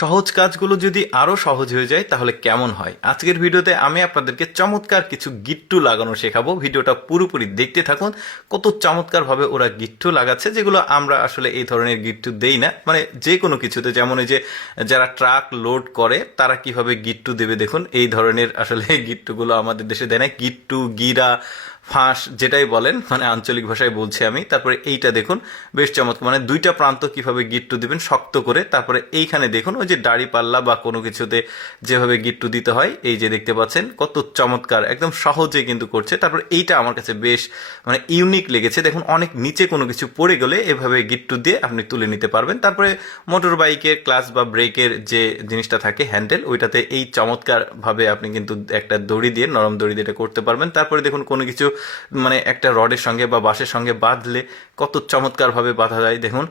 সহজ কাজগুলো যদি আরো সহজ হয়ে যায় তাহলে কেমন হয়। আজকের ভিডিওতে আমি আপনাদেরকে চমৎকার কিছু গিট্টু লাগানো শেখাবো। ভিডিওটা পুরোপুরি দেখতে থাকুন। কত চমৎকার ভাবে ওরা গিট্টু লাগাচ্ছে, যেগুলো আমরা আসলে এই ধরনের গিট্টু দেই না। মানে যে কোনো কিছুতে, যেমন এই যে যারা ট্রাক লোড করে তারা কিভাবে গিট্টু দেবে, দেখুন এই ধরনের আসলে গিট্টুগুলো আমাদের দেশে দেয় না। গিট্টু, গিরা, ফাঁস যেটাই বলেন, মানে আঞ্চলিক ভাষায় বলছি আমি। তারপরে এইটা দেখুন বেশ চমৎকার, মানে দুইটা প্রান্ত কিভাবে গিট্টু দিবেন শক্ত করে। তারপরে এইখানে দেখুন ওই যে দাড়ি পাল্লা বা কোনো কিছুতে যেভাবে গিট্টু দিতে হয়, এই যে দেখতে পাচ্ছেন কত চমৎকার, একদম সহজে কিন্তু করছে। তারপরে এইটা আমার কাছে বেশ মানে ইউনিক লেগেছে। দেখুন অনেক নিচে কোনো কিছু পড়ে গেলে এভাবে গিট্টু দিয়ে আপনি তুলে নিতে পারবেন। তারপরে মোটর বাইকের ক্লাচ বা ব্রেকের যে জিনিসটা থাকে হ্যান্ডেল, ওইটাতে এই চমৎকার ভাবে আপনি কিন্তু একটা দড়ি দিয়ে, নরম দড়ি দিয়ে এটা করতে পারবেন। তারপরে দেখুন কোনো কিছু মানে একটা রডের সঙ্গে বা বাঁশের সঙ্গে বাঁধলে কত চমৎকার ভাবে বাঁধা যায় দেখুন।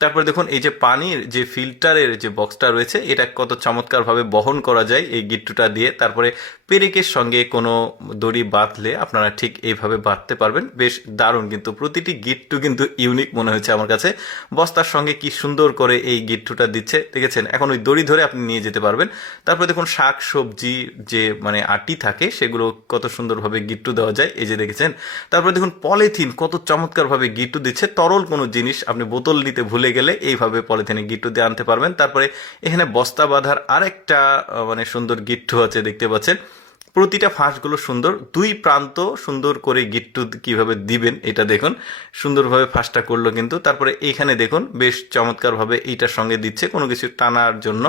তারপরে দেখুন এই যে পানির যে ফিল্টারের যে বক্সটা রয়েছে, এটা কত চমৎকারভাবে বহন করা যায় এই গিট্টুটা দিয়ে। তারপরে পেরেকের সঙ্গে কোনো দড়ি বাঁধলে আপনারা ঠিক এইভাবে বাঁধতে পারবেন। বেশ দারুণ, কিন্তু প্রতিটি গিট্টু কিন্তু ইউনিক মনে হয়েছে আমার কাছে। বস্তার সঙ্গে কি সুন্দর করে এই গিট্টুটা দিচ্ছে দেখেছেন। এখন ওই দড়ি ধরে আপনি নিয়ে যেতে পারবেন। তারপরে দেখুন শাক সবজি যে মানে আটি থাকে, সেগুলো কত সুন্দরভাবে গিট্টু দেওয়া যায়, এই যে দেখেছেন। তারপরে দেখুন পলিথিন কত চমৎকারভাবে গিট্টু দিচ্ছে। তরল কোনো জিনিস আপনি বোতল নিতে ভুলে গেলে এইভাবে পলিথিনে গিট্টু দিয়ে আনতে পারবেন। তারপরে এখানে বস্তা বাঁধার আরেকটা মানে সুন্দর গিট্টু আছে, দেখতে পাচ্ছেন। প্রতিটা ফাঁসগুলো সুন্দর, দুই প্রান্ত সুন্দর করে গিট্টু কিভাবে দিবেন এটা দেখুন। সুন্দরভাবে ফাঁসটা করলো কিন্তু। তারপরে এইখানে দেখুন বেশ চমৎকারভাবে এইটার সঙ্গে দিচ্ছে কোনো কিছু টানার জন্য,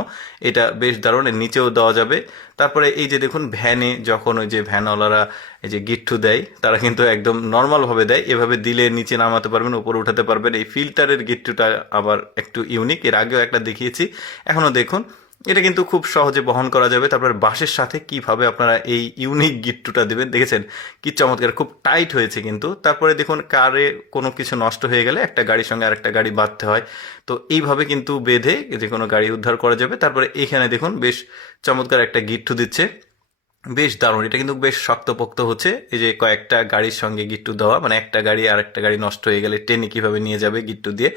এটা বেশ দারুণ। এর নিচেও দেওয়া যাবে। তারপরে এই যে দেখুন ভ্যানে যখন ওই যে ভ্যানওয়ালারা এই যে গিট্টু দেয়, তারা কিন্তু একদম নর্মালভাবে দেয়। এভাবে দিলে নিচে নামাতে পারবেন, উপরে উঠাতে পারবেন। এই ফিল্টারের গিট্টুটা আবার একটু ইউনিক, এর আগেও একটা দেখিয়েছি। এখনও দেখুন এটা কিন্তু খুব সহজে বহন করা যাবে। তারপর বাঁশের সাথে কিভাবে আপনারা এই ইউনিক গিট্টুটা দেবেন দেখেছেন, কি চমৎকার, খুব টাইট হয়েছে কিন্তু। তারপরে দেখুন কারে কোনো কিছু নষ্ট হয়ে গেলে একটা গাড়ির সঙ্গে আরেকটা গাড়ি বাঁধতে হয়, তো এইভাবে কিন্তু বেঁধে যে কোনো গাড়ি উদ্ধার করা যাবে। তারপরে এখানে দেখুন বেশ চমৎকার একটা গিট্টু দিচ্ছে, বেশ দারুণ। এটা কিন্তু বেশ শক্তপোক্ত হচ্ছে। এই যে কয়েকটা গাড়ির সঙ্গে গিট্টু দেওয়া, মানে একটা গাড়ি আর একটা গাড়ি নষ্ট হয়ে গেলে টেনে কিভাবে নিয়ে যাবে গিট্টু দিয়ে,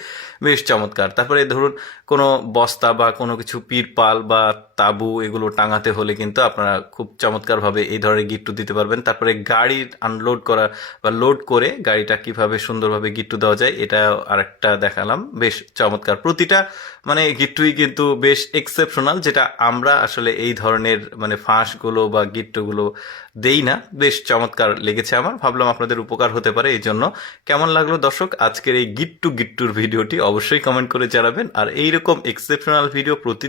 বেশ চমৎকার। তারপরে ধরুন কোনো বস্তা বা কোনো কিছু পিরপাল বা তাবু এগুলো টাঙাতে হলে কিন্তু আপনারা খুব চমৎকারভাবে এই ধরনের গিট্টু দিতে পারবেন। তারপরে গাড়ি আনলোড করা বা লোড করে গাড়িটা কিভাবে সুন্দরভাবে গিট্টু দেওয়া যায়, এটা আরেকটা দেখালাম। বেশ চমৎকার, প্রতিটা মানে গিট্টুই কিন্তু বেশ এক্সেপশনাল, যেটা আমরা আসলে এই ধরনের মানে ফাঁসগুলো বা গিট্টুগুলো দেই না। বেশ চমৎকার লেগেছে আমার, ভাবলাম আপনাদের উপকার হতে পারে এই জন্য। কেমন লাগলো দর্শক আজকের এই গিট্টুর ভিডিওটি, অবশ্যই কমেন্ট করে জানাবেন। আর এইরকম এক্সেপশনাল ভিডিও প্রতিদিন